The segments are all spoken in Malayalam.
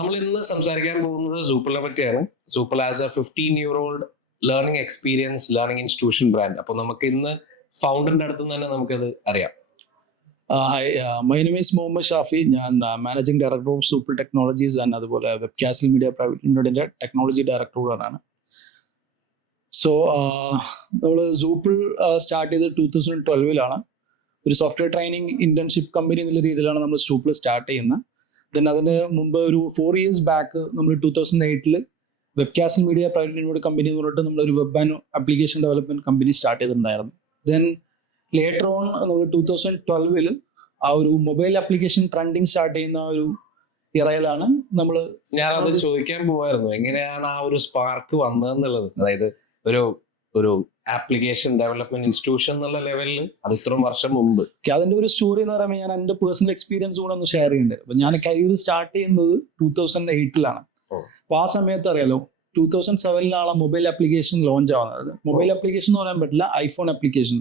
നമ്മൾ ഇന്ന് സംസാരിക്കാൻ പോകുന്നത് സൂപ്പറിനെ പറ്റിയാണ്. Super as A 15-year-old learning experience learning institution brand. അപ്പോൾ നമുക്ക് ഇന്ന് ഫൗണ്ടറിന്റെ അടുത്ത് തന്നെ നമുക്കത് അറിയാം. Hi, my name is Mohammed Shafi. ഞാൻ managing director of super technologies and അതുപോലെ വെബ് കാസിൽ മീഡിയ പ്രൈവറ്റ് ലിമിറ്റഡിന്റെ ടെക്നോളജി ഡയറക്ടറാണ്. സോ നമ്മൾ സൂപ്പിൾ സ്റ്റാർട്ട് ചെയ്ത് 2012 ഒരു സോഫ്റ്റ്വെയർ ട്രെയിനിങ് ഇന്റേൺഷിപ്പ് കമ്പനി എന്നുള്ള രീതിയിലാണ് നമ്മൾ സൂപ്പിൾ സ്റ്റാർട്ട് ചെയ്യുന്നത്. ദെൻ അതിന് മുമ്പ് ഒരു 4 years ബാക്ക് നമ്മൾ 2008 web castle media private limited company എന്ന് പറഞ്ഞിട്ട് നമ്മളൊരു web and application development company start ചെയ്തിട്ടുണ്ടായിരുന്നു. ദെൻ ലേറ്റർ ഓൺ നമ്മൾ 2012 ആ ഒരു മൊബൈൽ ആപ്ലിക്കേഷൻ ട്രെൻഡിങ് സ്റ്റാർട്ട് ചെയ്യുന്ന ആ ഒരു ഇറയിലാണ് നമ്മൾ. ഞാനത് ചോദിക്കാൻ പോവായിരുന്നു, എങ്ങനെയാണ് ആ ഒരു സ്പാർക്ക് വന്നതെന്നുള്ളത്. അതായത് ഒരു ഒരു ആപ്ലിക്കേഷൻ ഡെവലപ്മെന്റ് ഇൻസ്റ്റിറ്റ്യൂഷൻ എന്നുള്ള ലെവലിൽ അത് ഇത്രയും വർഷം മുമ്പ്. അതിന്റെ ഒരു സ്റ്റോറി എന്ന് പറയുമ്പോൾ ഞാൻ എന്റെ പേഴ്സണൽ എക്സ്പീരിയൻസ് കൂടെ ഒന്ന് ഷെയർ ചെയ്യുന്നുണ്ട്. അപ്പൊ ഞാൻ കരിയർ സ്റ്റാർട്ട് ചെയ്യുന്നത് 2008. അപ്പൊ ആ സമയത്ത് അറിയാലോ 2007 മൊബൈൽ ആപ്ലിക്കേഷൻ ലോഞ്ച് ആവുന്നത്. മൊബൈൽ ആപ്ലിക്കേഷൻ എന്ന് പറയാൻ പറ്റില്ല, ഐഫോൺ ആപ്ലിക്കേഷൻ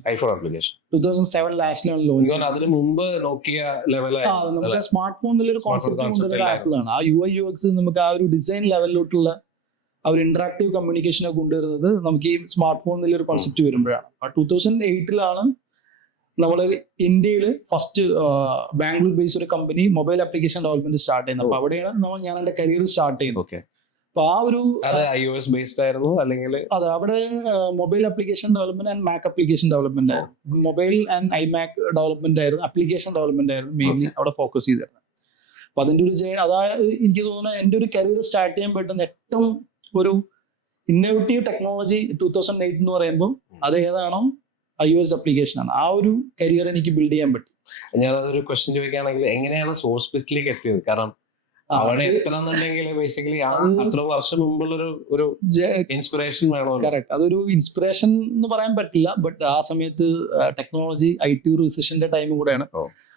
2007 ലാസ്റ്റിലാണ് ലോഞ്ച്. അതിന് മുമ്പ് നോക്കിയ നമുക്ക് സ്മാർട്ട് ഫോൺ ഒരു കോൺസെപ്റ്റ് കൊണ്ടുവരുന്ന ആപ്പിളാണ്. ആ UI UX നമുക്ക് ആ ഒരു ഡിസൈൻ ലെവലിലോട്ടുള്ള ആ ഒരു ഇന്ററാക്റ്റീവ് കമ്മ്യൂണിക്കേഷനെ കൊണ്ടുവരുന്നത് നമുക്ക് ഈ സ്മാർട്ട് ഫോൺ ഒരു കോൺസെപ്റ്റ് വരുമ്പോഴാണ്. 2008 നമ്മൾ ഇന്ത്യയിൽ ഫസ്റ്റ് ബാംഗ്ലൂർ ബേസ്ഡ് ഒരു company mobile application development start ചെയ്യുന്നത്. അപ്പൊ അവിടെയാണ് ഞാൻ എന്റെ കരിയർ സ്റ്റാർട്ട് ചെയ്യുന്നത്. അപ്പൊ ആ ഒരു iOS ബേസ്ഡ് ആയിരുന്നു അല്ലെങ്കിൽ അതെ, അവിടെ mobile application development and Mac application development ആയിരുന്നു. മൊബൈൽ ആൻഡ് iMac ഡെവലപ്മെന്റ് ആയിരുന്നു, ആപ്ലിക്കേഷൻ ഡെവലപ്മെന്റ് ആയിരുന്നു മെയിൻലി അവിടെ ഫോക്കസ് ചെയ്തിരുന്നത്. അപ്പൊ അതിന്റെ ഒരു അതായത് എനിക്ക് തോന്നുന്നു എന്റെ ഒരു കരിയർ സ്റ്റാർട്ട് ചെയ്യാൻ പറ്റുന്ന ഏറ്റവും ഒരു ഇന്നോവേറ്റീവ് ടെക്നോളജി 2008 എന്ന് പറയുമ്പോൾ അത് ഏതാണോ iOS ആപ്ലിക്കേഷൻ ആണ്. ആ ഒരു കരിയർ എനിക്ക് ബിൽഡ് ചെയ്യാൻ പറ്റും. ഞാനതൊരു ക്വസ്റ്റ്യൻ ചോദിക്കുകയാണെങ്കിൽ എങ്ങനെയാണ് സോഴ്സ് ബിറ്റിലേക്ക് എത്തിയത്? കാരണം അവിടെ എത്തണമെന്നുണ്ടെങ്കിൽ ബേസിക്കലി അത്ര വർഷം മുമ്പുള്ള ഒരു ഇൻസ്പിറേഷൻ വേണോ? കറക്റ്റ്, അതൊരു ഇൻസ്പിറേഷൻ എന്ന് പറയാൻ പറ്റില്ല. ബട്ട് ആ സമയത്ത് ടെക്നോളജി IT റിസഷന്റെ ടൈം കൂടെയാണ്.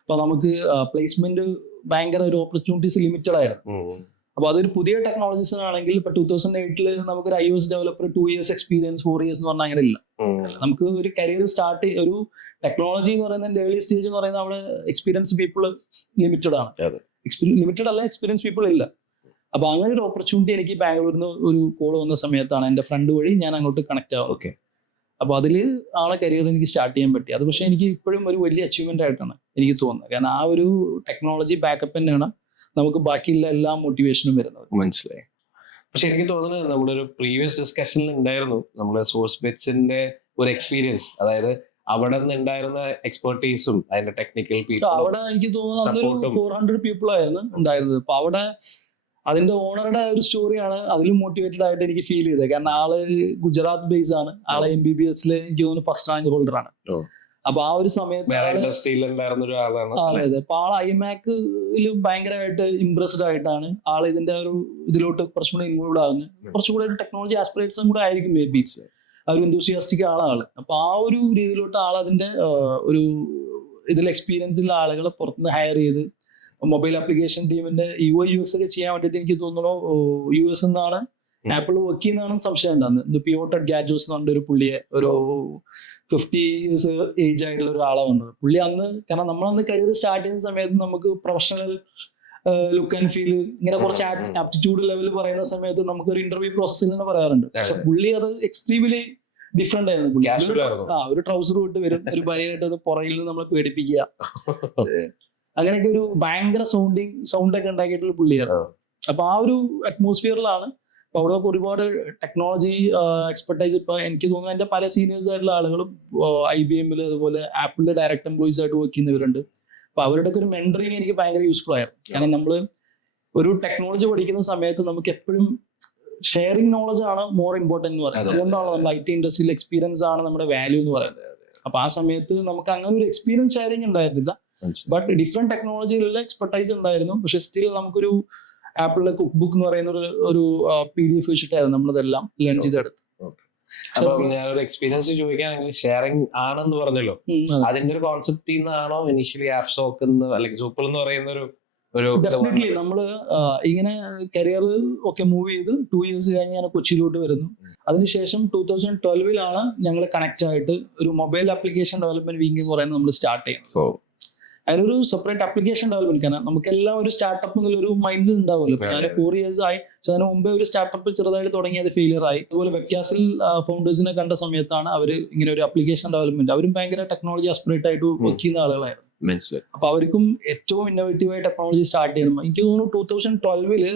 അപ്പൊ നമുക്ക് പ്ലേസ്മെന്റ് ഭയങ്കര ഒരു ഓപ്പർച്യൂണിറ്റീസ് ലിമിറ്റഡ് ആയിരുന്നു. അപ്പൊ അതൊരു പുതിയ ടെക്നോളജീസ് ആണെങ്കിൽ ഇപ്പൊ 2008 നമുക്കൊരു iOS developer 2 years experience 4 years എന്ന് പറഞ്ഞാൽ അങ്ങനെ ഇല്ല. നമുക്ക് ഒരു കരിയർ സ്റ്റാർട്ട് ഒരു ടെക്നോളജി എന്ന് പറയുന്നത് ഏർലി സ്റ്റേജ് എന്ന് പറയുന്നത് അവിടെ എക്സ്പീരിയൻസ് പീപ്പിൾ ലിമിറ്റഡ് ആണ്. ലിമിറ്റഡ് അല്ല, എക്സ്പീരിയൻസ് പീപ്പിൾ ഇല്ല. അപ്പൊ അങ്ങനെ ഒരു ഓപ്പർച്യൂണിറ്റി എനിക്ക് ബാംഗ്ലൂരിൽ നിന്ന് ഒരു കോൾ വന്ന സമയത്താണ് എന്റെ ഫ്രണ്ട് വഴി ഞാൻ അങ്ങോട്ട് കണക്ട് ആവും. അപ്പൊ അതിൽ ആളെ കരിയർ എനിക്ക് സ്റ്റാർട്ട് ചെയ്യാൻ പറ്റി. അത് പക്ഷേ എനിക്ക് ഇപ്പോഴും ഒരു വലിയ അച്ചീവ്മെന്റ് ആയിട്ടാണ് എനിക്ക് തോന്നുന്നത്. കാരണം ആ ഒരു ടെക്നോളജി ബാക്കപ്പ് തന്നെയാണ് നമുക്ക് ബാക്കിയുള്ള എല്ലാ മോട്ടിവേഷനും വരുന്നത്. മനസ്സിലായി. പക്ഷെ എനിക്ക് തോന്നുന്നത് നമ്മുടെ ഒരു പ്രീവിയസ് ഡിസ്കഷനിൽ ഉണ്ടായിരുന്നു നമ്മുടെ സോഴ്സ് ബിറ്റ്സിന്റെ ഒരു എക്സ്പീരിയൻസ്, അതായത് അവിടെ നിന്നുണ്ടായിരുന്ന എക്സ്പെർട്ടീസും അതിന്റെ ടെക്നിക്കൽ പീപ്പിൾ. അവിടെ എനിക്ക് തോന്നുന്നു 400 പീപ്പിൾ ആയിരുന്നു ഉണ്ടായിരുന്നത്. അപ്പൊ അവിടെ അതിന്റെ ഓണറുടെ ഒരു സ്റ്റോറിയാണ് അതിലും മോട്ടിവേറ്റഡ് ആയിട്ട് എനിക്ക് ഫീൽ ചെയ്തത്. കാരണം ആള് ഗുജറാത്ത് ബേസ് ആണ്. ആളെ MBBS എനിക്ക് തോന്നുന്നു ഫസ്റ്റ് റാങ്ക് ഹോൾഡർ ആണ്. അപ്പൊ ആ ഒരു സമയത്ത് അപ്പൊ ആള് iMacല് ഭയങ്കരമായിട്ട് ഇംപ്രസ്ഡ് ആയിട്ടാണ് ആൾ ഇതിന്റെ ഒരു ഇതിലോട്ട് കുറച്ചും കൂടെ ഇൻവോൾവ് ആകുന്നത്. കുറച്ചുകൂടെ ടെക്നോളജി ആസ്പിറേറ്റ്സും കൂടെ ആയിരിക്കും മേ ബി. ആ ഒരു എന്തൂസിയാസ്റ്റിക് ആളാണ്. അപ്പൊ ആ ഒരു രീതിയിലോട്ട് ആൾ അതിന്റെ ഒരു ഇതിൽ എക്സ്പീരിയൻസ് ഉള്ള ആളുകളെ പുറത്തുനിന്ന് ഹയർ ചെയ്ത് മൊബൈൽ ആപ്ലിക്കേഷൻ ടീമിന്റെ UI UX ഒക്കെ ചെയ്യാൻ വേണ്ടിയിട്ട് എനിക്ക് തോന്നുന്നു US എന്നാണ് ആപ്പിൾ വർക്ക് ചെയ്യുന്നതാണെന്ന് സംശയം ഉണ്ടാകുന്നത്. പിയോട്ടഡ് ഗാഡ്ജോസ് എന്ന് പറഞ്ഞ ഒരു പുള്ളിയെ ഒരു 50 years ഏജ് ആയിട്ടുള്ള ഒരാളെ വന്നത്. പുള്ളി അന്ന് കാരണം നമ്മളന്ന് കരിയർ സ്റ്റാർട്ട് ചെയ്യുന്ന സമയത്ത് നമുക്ക് പ്രൊഫഷണൽ ലുക്ക് ആൻഡ് ഫീൽ ഇങ്ങനെ കുറച്ച് ആപ്റ്റിറ്റ്യൂഡ് ലെവൽ പറയുന്ന സമയത്ത് നമുക്കൊരു ഇന്റർവ്യൂ പ്രോസസ്സിൽ തന്നെ പറയാറുണ്ട്. പക്ഷെ പുള്ളി അത് എക്സ്ട്രീംലി ഡിഫറെന്റ് ആയിരുന്നു. ഒരു ട്രൗസർ വിട്ട് വരും, ഒരു ഭയമായിട്ട് അത് പുറകിൽ നിന്ന് നമ്മളെ പേടിപ്പിക്കുക, അങ്ങനെയൊക്കെ ഒരു ഭയങ്കര സൗണ്ട് ഒക്കെ ഉണ്ടാക്കിയിട്ടുള്ള പുള്ളിയാണ്. അപ്പൊ ആ ഒരു അറ്റ്മോസ്ഫിയറിലാണ്. അപ്പൊ അവിടെ ഒരുപാട് ടെക്നോളജി എക്സ്പെർട്ടൈസ് ഇപ്പൊ എനിക്ക് തോന്നുന്നു എന്റെ പല സീനിയേഴ്സ് ആയിട്ടുള്ള ആളുകളും IBM അതുപോലെ ആപ്പിളിന്റെ ഡയറക്ട് എംപ്ലോയീസ് ആയിട്ട് വർക്ക് ചെയ്യുന്നവരുണ്ട്. അപ്പൊ അവരുടെ ഒക്കെ ഒരു മെന്ററിങ് എനിക്ക് ഭയങ്കര യൂസ്ഫുൾ ആയിരുന്നു. കാരണം നമ്മള് ഒരു ടെക്നോളജി പഠിക്കുന്ന സമയത്ത് നമുക്ക് എപ്പോഴും ഷെയറിംഗ് നോളജ് ആണ് മോർ ഇമ്പോർട്ടന്റ് എന്ന് പറയുന്നത്. അതുകൊണ്ടാണ് നമ്മൾ IT ഇൻഡസ്ട്രിയിൽ എക്സ്പീരിയൻസ് ആണ് നമ്മുടെ വാല്യൂ എന്ന് പറയുന്നത്. അപ്പൊ ആ സമയത്ത് നമുക്ക് അങ്ങനെ ഒരു എക്സ്പീരിയൻസ് ഷെയറിംഗ് ഉണ്ടായിരുന്നില്ല. ബട്ട് ഡിഫറെന്റ് ടെക്നോളജിയിലുള്ള എക്സ്പെർട്ടൈസ് ഉണ്ടായിരുന്നു. പക്ഷെ സ്റ്റിൽ നമുക്കൊരു ആപ്പിളിലെ കുക്ക് ബുക്ക് എന്ന് പറയുന്ന ഒരു PDF വെച്ചിട്ടായിരുന്നു നമ്മളിതെല്ലാം ലേൺ ചെയ്തെടുത്ത്. ഞാനൊരു എക്സ്പീരിയൻസ് ചോദിക്കുകയാണെങ്കിൽ ഷെയറിംഗ് ആണെന്ന് പറഞ്ഞല്ലോ, അതിന്റെ ഒരു കോൺസെപ്റ്റ് നിന്നാണോ ഇനീഷ്യലി ആപ്സോക്ക് അല്ലെങ്കിൽ സൂപ്പർ എന്ന് പറയുന്ന ഒരു ഡെഫിനറ്റ്ലി നമ്മള് ഇങ്ങനെ കരിയർ ഒക്കെ മൂവ് ചെയ്ത് 2 years കഴിഞ്ഞ് ഞാൻ കൊച്ചിയിലോട്ട് വരുന്നു. അതിനുശേഷം 2012 ഞങ്ങൾ കണക്ട് ആയിട്ട് ഒരു മൊബൈൽ ആപ്ലിക്കേഷൻ ഡെവലപ്മെന്റ് വിങ് എന്ന് പറയുന്നത് നമ്മൾ സ്റ്റാർട്ട് ചെയ്യുന്നത്. അതിനൊരു സെപ്പറേറ്റ് ആപ്ലിക്കേഷൻ ഡെവലപ്മെന്റ്. കാരണം നമുക്കെല്ലാം ഒരു സ്റ്റാർട്ടപ്പ് എന്നുള്ളൊരു മൈൻഡ് ഉണ്ടാവുമല്ലോ. ഞാൻ 4 years ആയി, പക്ഷെ അതിന് മുമ്പേ ഒരു സ്റ്റാർട്ടപ്പ് ചെറുതായിട്ട് തുടങ്ങി, അത് ഫെയിലിയർ ആയി. അതുപോലെ വെബ്കാസിൽ ഫൗണ്ടേഴ്സിനെ കണ്ട സമയത്താണ് അവർ ഇങ്ങനെ ഒരു ആപ്ലിക്കേഷൻ ഡെവലപ്മെന്റ്, അവരും ഭയങ്കര ടെക്നോളജി ആസ്പിറേറ്റ് ആയിട്ട് വർക്ക് ചെയ്യുന്ന ആളുകളായിരുന്നു. മനസ്സിലായി. അപ്പൊ അവർക്കും ഏറ്റവും ഇന്നോവേറ്റീവ് ആയി ടെക്നോളജി സ്റ്റാർട്ട് ചെയ്യണം. എനിക്ക് തോന്നുന്നു 2012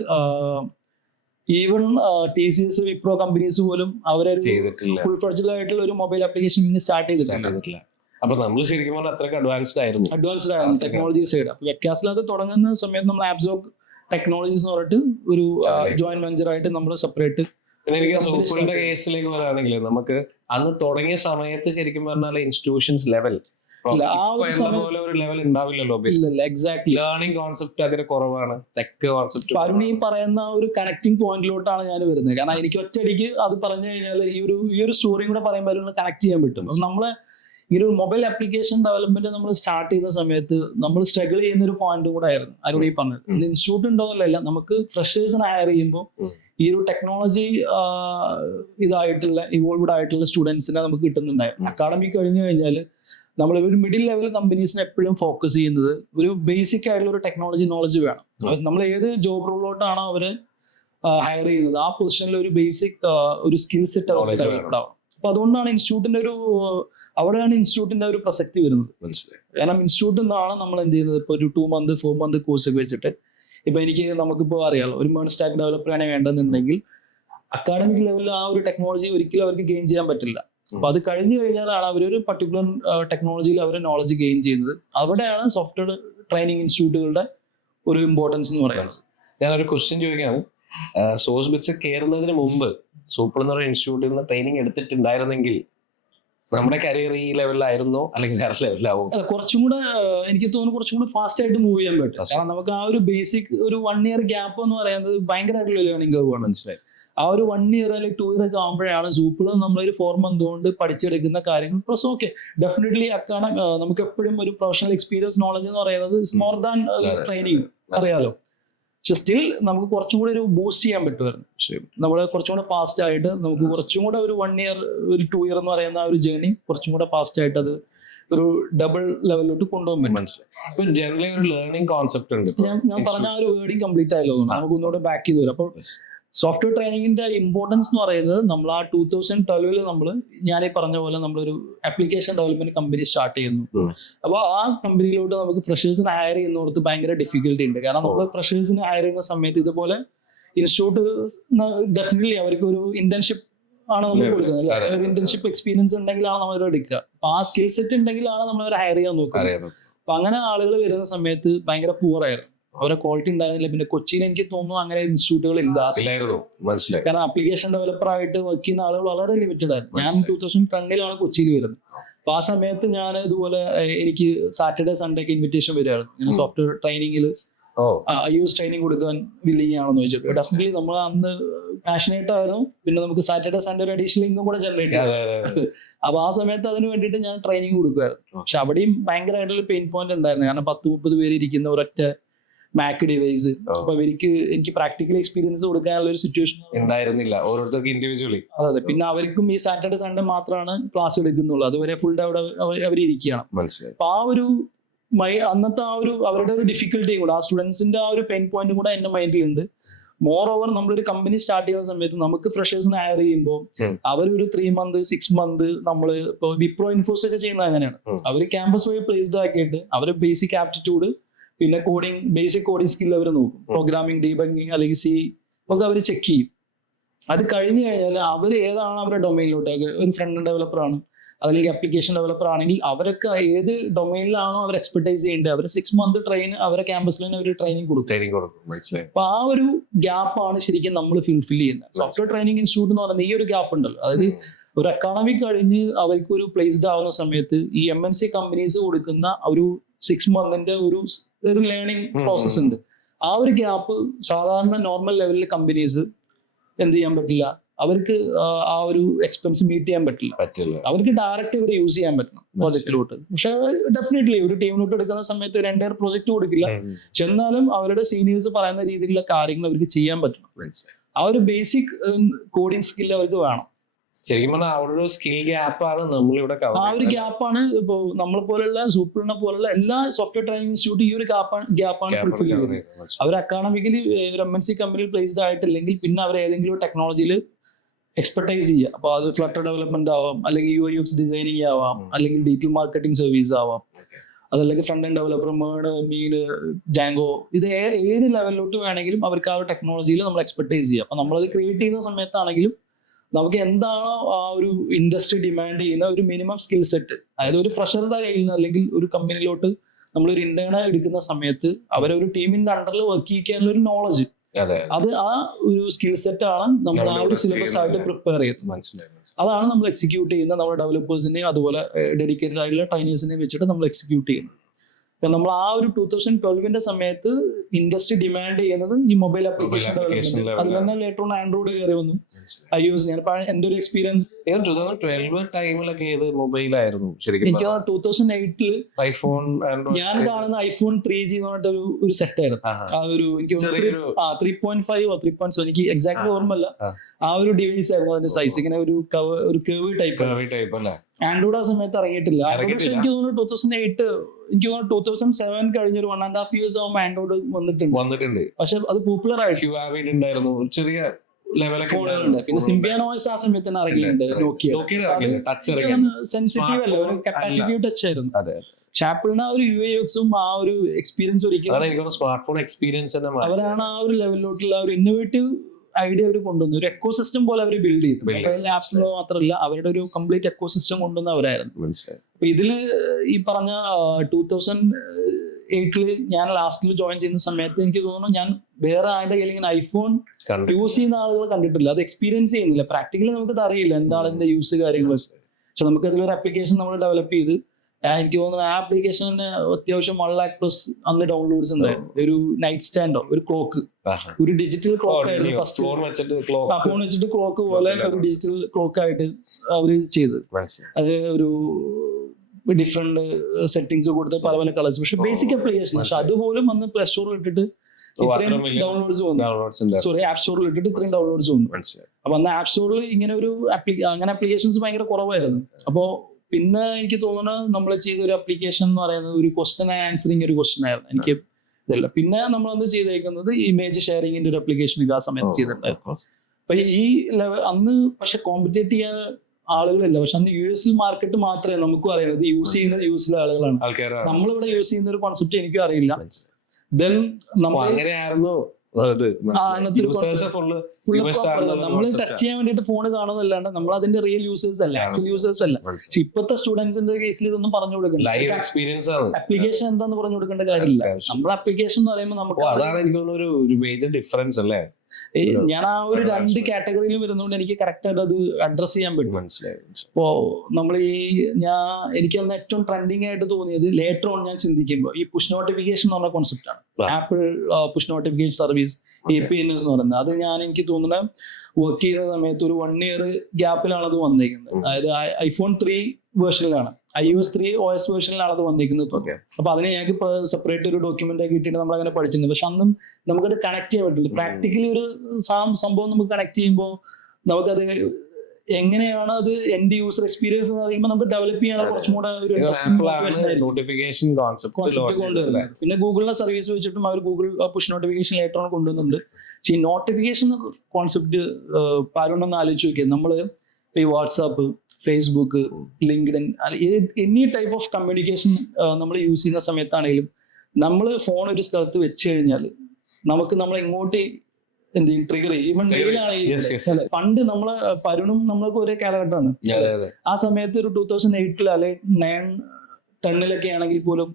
ഈവൻ TCS, വിപ്രോ കമ്പനീസ് പോലും അവരെ ഫുൾ ഫ്ലെഡ്ജ്ഡ് ആയിട്ടുള്ള ഒരു മൊബൈൽ ആപ്ലിക്കേഷൻ സ്റ്റാർട്ട് ചെയ്തിട്ടില്ല. അപ്പൊ നമ്മൾ ശരിക്കും പറഞ്ഞാൽ അത്രയ്ക്ക് അഡ്വാൻസ്ഡ് ആയിരുന്നു ടെക്നോളജി സൈഡ്. അപ്പൊ വെബ്കാസ്റ്റിൽ അത് തുടങ്ങുന്ന സമയത്ത് നമ്മൾ ആപ്സോക് ടെക്നോളജീസ് എന്ന് പറഞ്ഞിട്ട് ഒരു ജോയിന്റ് വെഞ്ചർ ആയിട്ട് നമ്മൾ സെപ്പറേറ്റ്. എനിക്ക് സോപ്പിന്റെ കേസിലേക്ക് വരാണെങ്കിൽ നമുക്ക് അന്ന് തുടങ്ങിയ സമയത്ത് ശരിക്കും പറഞ്ഞാൽ ഇൻസ്റ്റിറ്റ്യൂഷൻസ് ലെവൽ ഒരു ലെവൽ ഉണ്ടാവില്ലല്ലോ. എക്സാക്ട്ലി. ലേണിംഗ് കോൺസെപ്റ്റ് അതിന് കുറവാണ്. ടെക് കോൺസെപ്റ്റ് അരുൺ ഈ പറയുന്ന ഒരു കണക്ടിങ് പോയിന്റിലോട്ടാണ് ഞാൻ വരുന്നത്. കാരണം എനിക്ക് ഒറ്റയടിക്ക് അത് പറഞ്ഞു കഴിഞ്ഞാൽ ഈ ഒരു സ്റ്റോറി കൂടെ പറയുമ്പോൾ കണക്ട് ചെയ്യാൻ പറ്റും. നമ്മള് ഈ ഒരു മൊബൈൽ ആപ്ലിക്കേഷൻ ഡെവലപ്മെന്റ് നമ്മൾ സ്റ്റാർട്ട് ചെയ്യുന്ന സമയത്ത് നമ്മൾ സ്ട്രഗിൾ ചെയ്യുന്ന ഒരു പോയിന്റും കൂടെ ആയിരുന്നു അരുൺ ഈ പറഞ്ഞത്. ഇൻസ്റ്റിറ്റ്യൂട്ട് ഉണ്ടോന്നല്ല, നമുക്ക് ഫ്രഷേഴ്സിനെ ഹയർ ചെയ്യുമ്പോൾ ഈ ഒരു ടെക്നോളജി ഇതായിട്ടുള്ള ഇവോൾവ്ഡ് ആയിട്ടുള്ള സ്റ്റുഡൻസിനെ നമുക്ക് കിട്ടുന്നുണ്ടായിരുന്നു. അക്കാഡമിക് കഴിഞ്ഞു കഴിഞ്ഞാൽ നമ്മൾ ഒരു മിഡിൽ ലെവൽ കമ്പനീസിനെ എപ്പോഴും ഫോക്കസ് ചെയ്യുന്നത് ഒരു ബേസിക് ആയിട്ടുള്ള ഒരു ടെക്നോളജി നോളജ് വേണം. നമ്മൾ ഏത് ജോബ് റോളിലോട്ടാണോ അവര് ഹയർ ചെയ്യുന്നത് ആ പൊസിഷനിൽ ഒരു ബേസിക് ഒരു സ്കിൽ സെറ്റ് ഉണ്ടാവും. അപ്പൊ അതുകൊണ്ടാണ് ഇൻസ്റ്റിറ്റ്യൂട്ടിന്റെ അവിടെയാണ് ഇൻസ്റ്റിറ്റ്യൂട്ടിന്റെ ഒരു പ്രസക്തി വരുന്നത്. കാരണം ഇൻസ്റ്റിറ്റ്യൂട്ടിൽ നിന്നാണ് നമ്മൾ എന്ത് ചെയ്യുന്നത്, ഇപ്പൊ ഒരു 2 month 4 month കോഴ്സ് ഒക്കെ വെച്ചിട്ട് ഇപ്പൊ നമുക്കിപ്പോ അറിയാലോ, ഒരു മേൺ സ്റ്റാക്ക് ഡെവലപ്പറാണ് വേണ്ടതെന്നുണ്ടെങ്കിൽ അക്കാഡമിക് ലെവലിൽ ആ ഒരു ടെക്നോളജി ഒരിക്കലും അവർക്ക് ഗെയിൻ ചെയ്യാൻ പറ്റില്ല. അപ്പൊ അത് കഴിഞ്ഞു കഴിഞ്ഞാലാണ് അവരൊരു പർട്ടിക്കുലർ ടെക്നോളജിയിൽ അവർ നോളജ് ഗെയിൻ ചെയ്യുന്നത്. അവിടെയാണ് സോഫ്റ്റ്വെയർ ട്രെയിനിങ് ഇൻസ്റ്റിറ്റ്യൂട്ടുകളുടെ ഒരു ഇമ്പോർട്ടൻസ് എന്ന് പറയുന്നത്. ഞാനൊരു ക്വസ്റ്റ്യൻ ചോദിക്കാം. സോഴ്സ് ബിറ്റ്സ് കയറുന്നതിന് മുമ്പ് സൂപ്പർ എന്ന ഇൻസ്റ്റിറ്റ്യൂട്ടിൽ നിന്ന് ട്രെയിനിങ് എടുത്തിട്ടുണ്ടായിരുന്നെങ്കിൽ നമ്മുടെ കരിയർ ഈ ലെവലിലായിരുന്നോ അല്ലെങ്കിൽ വേറെ ലെവലിലാവും? കുറച്ചും കൂടെ എനിക്ക് തോന്നുന്നു കുറച്ചും കൂടെ ഫാസ്റ്റ് ആയിട്ട് മൂവ് ചെയ്യാൻ പറ്റും. കാരണം നമുക്ക് ആ ഒരു ബേസിക് ഒരു 1 year ഗ്യാപ്പ് എന്ന് പറയുന്നത് ഭയങ്കരമായിട്ടുള്ള ലേണിംഗ് കർവ് ആണ്. മനസ്സിലായി. ആ ഒരു 1 year അല്ലെങ്കിൽ 2 year ഒക്കെ ആകുമ്പോഴാണ് സൂപ്പിൾ നമ്മളൊരു 4 month കൊണ്ട് പഠിച്ചെടുക്കുന്ന കാര്യങ്ങൾ. പ്ലസ് ഓക്കെ ഡെഫിനറ്റ്ലി നമുക്ക് എപ്പോഴും ഒരു പ്രൊഫഷണൽ എക്സ്പീരിയൻസ് നോളജ് എന്ന് പറയുന്നത് ഇസ് മോർ ദാൻ ട്രെയിനിങ്, അറിയാലോ. പക്ഷെ സ്റ്റിൽ നമുക്ക് കുറച്ചും കൂടെ ഒരു ബൂസ്റ്റ് ചെയ്യാൻ പറ്റുമായിരുന്നു. നമ്മൾ കുറച്ചും കൂടെ ഫാസ്റ്റ് ആയിട്ട് നമുക്ക് കുറച്ചും കൂടെ ഒരു 1 year ഒരു 2 year എന്ന് പറയുന്ന ആ ഒരു ജേർണി കുറച്ചും കൂടെ ഫാസ്റ്റ് ആയിട്ട് അത് ഒരു ഡബിൾ ലെവലിലോട്ട് കൊണ്ടുപോകാൻ പറ്റും. മനസ്സിലായി. ഇപ്പൊ ജനറലി ഒരു ലേണിംഗ് കോൺസെപ്റ്റ് ഉണ്ട്. ഞാൻ പറഞ്ഞ ആ ഒരു വേർഡിങ് കംപ്ലീറ്റ് ആയല്ലോ, നമുക്ക് ഒന്നുകൂടെ ബാക്ക് ചെയ്ത് വരാം. അപ്പോൾ സോഫ്റ്റ്വെയർ ട്രെയിനിങ്ങിന്റെ ഇമ്പോർട്ടൻസ് എന്ന് പറയുന്നത് നമ്മൾ ആ 2012 ഞാൻ ഈ പറഞ്ഞ പോലെ നമ്മളൊരു ആപ്ലിക്കേഷൻ ഡെവലപ്മെന്റ് കമ്പനി സ്റ്റാർട്ട് ചെയ്യുന്നു. അപ്പോൾ ആ കമ്പനിയിലോട്ട് നമുക്ക് ഫ്രഷേഴ്സിനെ ഹയർ ചെയ്യുന്നവർക്ക് ഭയങ്കര ഡിഫിക്കൽട്ടി ഉണ്ട്. കാരണം നമ്മൾ ഫ്രഷേഴ്സിനെ ഹയർ ചെയ്യുന്ന സമയത്ത് ഇതുപോലെ ഇൻസ്റ്റിറ്റ്യൂട്ട് ഡെഫിനറ്റ്ലി അവർക്ക് ഒരു ഇന്റേൺഷിപ്പ് ആണ് നമ്മൾ കൊടുക്കുന്നത്. ഒരു ഇന്റേൺഷിപ്പ് എക്സ്പീരിയൻസ് ഉണ്ടെങ്കിലാണ് നമ്മൾ എടുക്കുക. അപ്പൊ ആ സ്കിൽ സെറ്റ് ഉണ്ടെങ്കിലാണ് നമ്മൾ അവരെ ഹയർ ചെയ്യാൻ നോക്കുന്നത്. അപ്പൊ അങ്ങനെ ആളുകൾ വരുന്ന സമയത്ത് ഭയങ്കര പൂർ ആയിരുന്നു, അവരെ ക്വാളിറ്റി ഉണ്ടായിരുന്നില്ല. പിന്നെ കൊച്ചിയിൽ എനിക്ക് തോന്നുന്നു അങ്ങനെ ഇൻസ്റ്റിറ്റ്യൂട്ടുകൾ ഇല്ലായിരുന്നു. കാരണം ആപ്ലിക്കേഷൻ ഡെവലപ്പർ ആയിട്ട് വർക്ക് ചെയ്യുന്ന ആളുകൾ വളരെ ലിമിറ്റഡ് ആയിരുന്നു. ഞാൻ 2010 കൊച്ചിയിൽ വരുന്നത്. അപ്പൊ ആ സമയത്ത് ഞാൻ ഇതുപോലെ എനിക്ക് സാറ്റർഡേ സൺഡേ ഒക്കെ ഇൻവിറ്റേഷൻ വരികയായിരുന്നു. ഇങ്ങനെ സോഫ്റ്റ്വെയർ ട്രെയിനിങ്ങിൽ IOS ട്രെയിനിങ് കൊടുക്കാൻ വില്ലിങ് ആണെന്ന് ചോദിച്ചിട്ട് ഡെഫിനറ്റ്ലി നമ്മൾ അന്ന് പാഷനേറ്റ് ആയിരുന്നു. പിന്നെ നമുക്ക് സാറ്റർഡേ സൺഡേ ഒരു അഡീഷണൽ ഇൻകം കൂടെ ജനറേറ്റ് ചെയ്യാം. അപ്പൊ ആ സമയത്ത് അതിന് വേണ്ടിയിട്ട് ഞാൻ ട്രെയിനിങ് കൊടുക്കുമായിരുന്നു. പക്ഷെ അവിടെയും ഭയങ്കരമായിട്ടുള്ള പെയിൻ പോയിന്റ് ഉണ്ടായിരുന്നു. കാരണം 10-30 പേര് ഇരിക്കുന്ന ഒരൊറ്റ മാക് ഡിവൈസ്. അപ്പൊ എനിക്ക് പ്രാക്ടിക്കൽ എക്സ്പീരിയൻസ് കൊടുക്കാനുള്ള ഒരു സിറ്റുവേഷൻ ഉണ്ടായിരുന്നില്ല ഓരോരുത്തർക്ക് ഇൻഡിവിജ്വലി. അതെ, പിന്നെ അവർക്കും ഈ സാറ്റർഡേ സൺഡേ മാത്രമാണ് ക്ലാസ് എടുക്കുന്നുള്ളൂ. അതുവരെ ഫുൾ ഡേ അവിടെ അവർ ഇരിക്കുകയാണ്. അപ്പൊ ആ ഒരു അന്നത്തെ ആ ഒരു അവരുടെ ഒരു ഡിഫിക്കൽട്ടിയും കൂടെ ആ സ്റ്റുഡൻസിന്റെ ആ ഒരു പെയിൻ പോയിന്റും കൂടെ എന്റെ മൈൻഡിലുണ്ട്. മോർ ഓവർ നമ്മളൊരു കമ്പനി സ്റ്റാർട്ട് ചെയ്യുന്ന സമയത്ത് നമുക്ക് ഫ്രഷേഴ്സിനെ ഹയർ ചെയ്യുമ്പോൾ അവരൊരു 3 month 6 month നമ്മൾ ഇപ്പോൾ വിപ്രോ ഇൻഫോസ് ഒക്കെ ചെയ്യുന്നത് അങ്ങനെയാണ്. അവർ ക്യാമ്പസ് വഴി പ്ലേസ്ഡ് ആക്കിയിട്ട് അവര് ബേസിക് ആപ്റ്റിറ്റ്യൂഡ് പിന്നെ ബേസിക് കോഡിംഗ് സ്കിൽ അവർ നോക്കും. പ്രോഗ്രാമിംഗ്, ഡീബഗിങ് അല്ലെങ്കിൽ C ഒക്കെ അവർ ചെക്ക് ചെയ്യും. അത് കഴിഞ്ഞു കഴിഞ്ഞാൽ അവർ ഏതാണ് അവരുടെ ഡൊമൈനിലോട്ട്, ഒരു ഫ്രണ്ട് എൻഡ് ഡെവലപ്പർ ആണ് അല്ലെങ്കിൽ ആപ്ലിക്കേഷൻ ഡെവലപ്പർ ആണെങ്കിൽ അവരൊക്കെ ഏത് ഡൊമൈനിലാണോ അവർ എക്സ്പെർട്ടൈസ് ചെയ്യേണ്ടത് അവർ 6 month അവരെ ക്യാമ്പസിൽ തന്നെ അവർ ട്രെയിനിങ് കൊടുക്കും. അപ്പൊ ആ ഒരു ഗ്യാപ്പാണ് ശരിക്കും നമ്മൾ ഫുൾഫിൽ ചെയ്യുന്നത്. സോഫ്റ്റ്വെയർ ട്രെയിനിങ് ഇൻസ്റ്റിറ്റ്യൂട്ട് എന്ന് പറയുന്നത് ഈ ഒരു ഗ്യാപ്പ് ഉണ്ടല്ലോ, അതായത് ഒരു അക്കാഡമിക് കഴിഞ്ഞ് അവർക്ക് ഒരു പ്ലേസ്ഡ് ആവുന്ന സമയത്ത് ഈ MNC കമ്പനീസ് കൊടുക്കുന്ന ഒരു 6 month ഒരു ലേണിംഗ് പ്രോസസ് ഉണ്ട്. ആ ഒരു ഗ്യാപ്പ് സാധാരണ നോർമൽ ലെവലിൽ കമ്പനീസ് എന്ത് ചെയ്യാൻ പറ്റില്ല, അവർക്ക് ആ ഒരു എക്സ്പെൻസ് മീറ്റ് ചെയ്യാൻ പറ്റില്ല. അവർക്ക് ഡയറക്റ്റ് ഇവരെ യൂസ് ചെയ്യാൻ പറ്റണം പ്രോജക്റ്റിലോട്ട്. പക്ഷെ ഡെഫിനറ്റ്ലി ഒരു ടീമിലോട്ട് എടുക്കുന്ന സമയത്ത് ഒരു എൻ്റയർ പ്രോജക്റ്റ് കൊടുക്കില്ല. എന്നാലും അവരുടെ സീനിയേഴ്സ് പറയുന്ന രീതിയിലുള്ള കാര്യങ്ങൾ അവർക്ക് ചെയ്യാൻ പറ്റണം. ആ ഒരു ബേസിക് കോഡിംഗ് സ്കിൽ അവർക്ക് വേണം. ശരിക്കും പറഞ്ഞാൽ അവിടെ ഒരു സ്കിൽ ഗ്യാപ്പാണ് നമ്മളിവിടെ ആ ഒരു കവർ ഗ്യാപ്പാണ് ഇപ്പോൾ നമ്മളെ പോലുള്ള സൂപ്പറിനെ പോലുള്ള എല്ലാ സോഫ്റ്റ്വെയർ ട്രെയിനിങ് ഇൻസ്റ്റിറ്റ്യൂട്ട് ഈ ഒരു ഗ്യാപ്പാണ് ഫുൾഫിൽ ചെയ്യുന്നത്. അവർ അക്കാഡമിക്കലി ഒരു MNC കമ്പനിയിൽ പ്ലേസ്ഡ് ആയിട്ടില്ലെങ്കിൽ പിന്നെ അവർ ഏതെങ്കിലും ടെക്നോളജിയിൽ എക്സ്പെർട്ടൈസ് ചെയ്യുക. അപ്പോൾ അത് ഫ്ലട്ടർ ഡെവലപ്മെന്റ് ആവാം, അല്ലെങ്കിൽ UX ഡിസൈനിങ് ആവാം, അല്ലെങ്കിൽ ഡിജിറ്റൽ മാർക്കറ്റിംഗ് സർവീസ് ആവാം, അതല്ലെങ്കിൽ ഫ്രണ്ട് എൻഡ് ഡെവലപ്പർ, മീന്, ജാങ്കോ, ഇത് ഏത് ലെവലിലോട്ട് വേണമെങ്കിലും അവർക്ക് ആ ഒരു ടെക്നോളജിയിൽ നമ്മൾ എക്സ്പെർട്ടൈസ് ചെയ്യുക. അപ്പോൾ നമ്മളത് ക്രിയേറ്റ് ചെയ്യുന്ന സമയത്താണെങ്കിലും നമുക്ക് എന്താണോ ആ ഒരു ഇൻഡസ്ട്രി ഡിമാൻഡ് ചെയ്യുന്ന ഒരു മിനിമം സ്കിൽ സെറ്റ്, അതായത് ഒരു ഫ്രഷറുടെ കയ്യിൽ നിന്ന് അല്ലെങ്കിൽ ഒരു കമ്പനിയിലോട്ട് നമ്മളൊരു ഇന്റേണൽ എടുക്കുന്ന സമയത്ത് അവരൊരു ടീമിന്റെ അണ്ടറിൽ വർക്ക് ചെയ്യിക്കാനുള്ള ഒരു നോളജ്, അത് ആ ഒരു സ്കിൽ സെറ്റ് ആണ് നമ്മൾ ആ ഒരു സിലബസ് ആയിട്ട് പ്രിപ്പയർ ചെയ്യുന്നത്. മനസ്സിലായി. അതാണ് നമ്മൾ എക്സിക്യൂട്ട് ചെയ്യുന്ന നമ്മുടെ ഡെവലപ്പേഴ്സിനെയും അതുപോലെ ഡെഡിക്കേറ്റഡ് ആയിട്ടുള്ള ട്രെയിനേഴ്സിനെയും വെച്ചിട്ട് നമ്മൾ എക്സിക്യൂട്ട് ചെയ്യുന്നത്. അപ്പം നമ്മൾ ആ ഒരു 2012 സമയത്ത് ഇൻഡസ്ട്രി ഡിമാൻഡ് ചെയ്യുന്നത് ഈ മൊബൈൽ ആപ്ലിക്കേഷൻ ഡെവലപ്മെന്റ്. അതിൽ തന്നെ ലേറ്റർ ഓൺ ആൻഡ്രോയിഡ് കയറി വന്നു. iOS ഞാൻ എൻ്റെ ഒരു എക്സ്പീരിയൻസ് 2012 ടൈമിലൊക്കെ ഏത് മൊബൈലായിരുന്നു ശരിക്കും? എനിക്ക് 2008 ഐഫോൺ, ഞാൻ കാണുന്ന iPhone 3G എന്ന് പറഞ്ഞിട്ട് ഒരു സെറ്റ് ആയിരുന്നു. ആ ഒരു എനിക്ക് 3.5 3.7 എനിക്ക് എക്സാക്ട് ഓർമ്മല്ല. ആ ഒരു ഡിവൈസ് ആയിരുന്നു അതിന്റെ സൈസ്. ഇങ്ങനെ ഒരു കേർവ് ടൈപ്പ് അല്ല. ആൻഡ്രോയിഡ് ആ സമയത്ത് ഇറങ്ങിയിട്ടില്ല. പക്ഷെ എനിക്ക് തോന്നുന്നു 2008, എനിക്ക് തോന്നുന്നു 2007 കഴിഞ്ഞ ഒരു 1.5 years ആവുമ്പോൾ ആൻഡ്രോയിഡ് വന്നിട്ടുണ്ട്. പക്ഷെ അത് പോപ്പുലർ ആയിട്ടുണ്ടായിരുന്നു. ചെറിയ ഫോണുകളുണ്ട്. പിന്നെ സിംബിയൻ OS ആ സമയത്ത് തന്നെ ഇറങ്ങിയിട്ടുണ്ട്. സെൻസിറ്റീവ് അല്ല, ഒരു കപ്പാസിറ്റീവ് ടച്ച് ആയിരുന്നു. പക്ഷെ ആപ്പിളിന് ആ ഒരു UX-ഉം ആ ഒരു എക്സ്പീരിയൻസ് ഒരിക്കലും സ്മാർട്ട് ഫോൺ എക്സ്പീരിയൻസ് അവരാണ് ആ ഒരു ലെവലിലോട്ടുള്ള ഒരു ഇന്നോവേറ്റീവ് ഐഡിയ അവർ കൊണ്ടുവന്നു. ഒരു എക്കോ സിസ്റ്റം പോലെ അവർ ബിൽഡ് ചെയ്തു. ആപ്സിലോ മാത്രമല്ല, അവരുടെ ഒരു കംപ്ലീറ്റ് എക്കോ സിസ്റ്റം കൊണ്ടുവന്നവരായിരുന്നു. അപ്പൊ ഇതില് ഈ പറഞ്ഞ 2008 ഞാൻ ലാസ്റ്റിൽ ജോയിൻ ചെയ്യുന്ന സമയത്ത് എനിക്ക് തോന്നുന്നു ഞാൻ വേറെ ആരുടെ കയ്യിൽ ഇങ്ങനെ ഐഫോൺ യൂസ് ചെയ്യുന്ന ആളുകൾ കണ്ടിട്ടില്ല. അത് എക്സ്പീരിയൻസ് ചെയ്യുന്നില്ല. പ്രാക്ടിക്കലി നമുക്കത് അറിയില്ല എന്താണ് ഇതിന്റെ യൂസ് കാര്യങ്ങൾ. പക്ഷെ നമുക്ക് അതിലൊരു ആപ്ലിക്കേഷൻ നമ്മൾ ഡെവലപ്പ് ചെയ്ത്, എനിക്ക് തോന്നുന്നു ആ ആപ്ലിക്കേഷന് അത്യാവശ്യം 1 lakh+ അന്ന് ഡൗൺലോഡ്സ് ഉണ്ടായിരുന്നു. ഒരു നൈറ്റ് സ്റ്റാൻഡോ, ഒരു ക്ലോക്ക്, ഒരു ഡിജിറ്റൽ ക്ലോക്ക് ആയിരുന്നു ഫസ്റ്റ്. ഫോൺ വെച്ചിട്ട് ക്ലോക്ക് പോലെ ഒരു ഡിജിറ്റൽ ക്ലോക്ക് ആയിട്ട് അവര് ചെയ്തത്. അത് ഒരു ഡിഫറെന്റ് സെറ്റിംഗ്സ് കൊടുത്ത് പല പല കളേഴ്സ്. പക്ഷെ ബേസിക് ആപ്ലിക്കേഷൻ. പക്ഷെ അതുപോലും അന്ന് പ്ലേ സ്റ്റോറിൽ ഇട്ടിട്ട് ഡൗൺലോഡ്സ് വന്നു. സോറി, ആപ്പ് സ്റ്റോറിൽ ഇട്ടിട്ട് ഇത്രയും ഡൗൺലോഡ്സ് വന്നു. അപ്പൊ അന്ന് ആപ്പ് സ്റ്റോറിൽ ഇങ്ങനെ ഒരു അങ്ങനെ ആപ്ലിക്കേഷൻസ് ഭയങ്കര കുറവായിരുന്നു. അപ്പോ പിന്നെ എനിക്ക് തോന്നുന്നത് നമ്മൾ ചെയ്ത ഒരു ആപ്ലിക്കേഷൻ എന്ന് പറയുന്നത് ഒരു ക്വസ്റ്റ്യൻ ആൻസറിങ് ഒരു ക്വസ്റ്റ്യൻ ആയിരുന്നു. എനിക്ക് ഇതല്ല. പിന്നെ നമ്മൾ അന്ന് ചെയ്തേക്കുന്നത് ഇമേജ് ഷെയറിങ്ങിന്റെ ഒരു ആപ്ലിക്കേഷൻ ആ സമയത്ത് ചെയ്തിട്ടുണ്ടായിരുന്നു. അപ്പൊ ഈ അന്ന് പക്ഷെ കോമ്പറ്റേറ്റ് ചെയ്യാൻ ആളുകളില്ല. പക്ഷെ അന്ന് US മാർക്കറ്റ് മാത്രമേ നമുക്കും അറിയുന്നത്. യൂസ് ചെയ്യുന്നത് US-ലെ ആളുകളാണ്. നമ്മളിവിടെ യൂസ് ചെയ്യുന്ന ഒരു കോൺസെപ്റ്റ് എനിക്കും അറിയില്ല. ദെൻ നമ്മൾ ടെസ്റ്റ് ചെയ്യാൻ വേണ്ടിട്ട് ഫോൺ കാണുന്നല്ലാണ്ട് നമ്മൾ അതിന്റെ റിയൽ യൂസേഴ്സ് അല്ല, ആക്ച്വൽ യൂസേഴ്സ് അല്ല. പക്ഷെ ഇപ്പോഴത്തെ സ്റ്റുഡൻസിന്റെ കേസിൽ ഇതൊന്നും പറഞ്ഞു കൊടുക്കണ്ട. ആപ്ലിക്കേഷൻ എന്താന്ന് പറഞ്ഞു കൊടുക്കേണ്ട കാര്യമില്ല. നമ്മുടെ ആപ്ലിക്കേഷൻ എന്ന് പറയുമ്പോൾ നമുക്ക് അതാണ് എനിക്ക് തോന്നുന്ന ഒരു മേജർ ഡിഫറൻസ് അല്ലേ. ഞാൻ ആ ഒരു 2 കാറ്റഗറിയിലും വരുന്നതുകൊണ്ട് എനിക്ക് കറക്റ്റ് ആയിട്ട് അത് അഡ്രസ് ചെയ്യാൻ പറ്റും. മനസ്സിലായി. അപ്പോ നമ്മൾ എനിക്ക് അന്ന് ഏറ്റവും ട്രെൻഡിങ് ആയിട്ട് തോന്നിയത് ലേറ്റർ ഓൺ ഞാൻ ചിന്തിക്കുമ്പോൾ ഈ പുഷ് നോട്ടിഫിക്കേഷൻ എന്ന് പറഞ്ഞ കോൺസെപ്റ്റ് ആണ്. Apple push notification service API എന്ന് പറയുന്നത്. അത് എനിക്ക് തോന്നുന്നത് വർക്ക് ചെയ്യുന്ന സമയത്ത് ഒരു 1 year ഗ്യാപ്പിലാണ് അത് വന്നിരിക്കുന്നത്. അതായത് iPhone 3 വേർഷനിലാണ്, iOS 3 OS വേർഷനിലാണ് അത് വന്നിരിക്കുന്നത്. അപ്പൊ അതിന് ഞങ്ങൾക്ക് സെപ്പറേറ്റ് ഒരു ഡോക്യുമെന്റ് ആക്കി കിട്ടിയിട്ട് നമ്മൾ അങ്ങനെ പഠിച്ചിട്ടുണ്ട്. പക്ഷെ അന്നും നമുക്കത് കണക്ട് ചെയ്യാൻ പറ്റില്ല. പ്രാക്ടിക്കലി ഒരു സംഭവം നമുക്ക് കണക്ട് ചെയ്യുമ്പോൾ നമുക്കത് എങ്ങനെയാണ് അത് എൻഡ് യൂസർ എക്സ്പീരിയൻസ് എന്ന് പറയുമ്പോൾ നമുക്ക് ഡെവലപ്പ് ചെയ്യാൻ കുറച്ചും കൂടെ ഒരു നോട്ടിഫിക്കേഷൻ കോൺസെപ്റ്റ് കൊണ്ടുവരുന്നത്. പിന്നെ ഗൂഗിളിന്റെ സർവീസ് വെച്ചിട്ടും അവർ Google push notification later on കൊണ്ടുവന്നുണ്ട്. പക്ഷെ ഈ നോട്ടിഫിക്കേഷൻ കോൺസെപ്റ്റ് പാരുണ്ടെന്ന് ആലോചിച്ച് നോക്കിയത് നമ്മള് ഈ WhatsApp, Facebook, LinkedIn, any type of communication നമ്മൾ യൂസ് ചെയ്യുന്ന സമയത്താണെങ്കിലും നമ്മൾ ഫോൺ ഒരു സ്ഥലത്ത് വെച്ച് കഴിഞ്ഞാൽ നമ്മൾ ഇങ്ങോട്ട് എന്ത് ചെയ്യും, ട്രിഗർ ചെയ്യും. ഈവൻ മെയിലാണ്. പണ്ട് നമ്മള് പരുണും നമ്മളൊക്കെ ഒരേ കാലഘട്ടമാണ്. ആ സമയത്ത് ഒരു 2008 അല്ലെ 9-10 ആണെങ്കിൽ പോലും,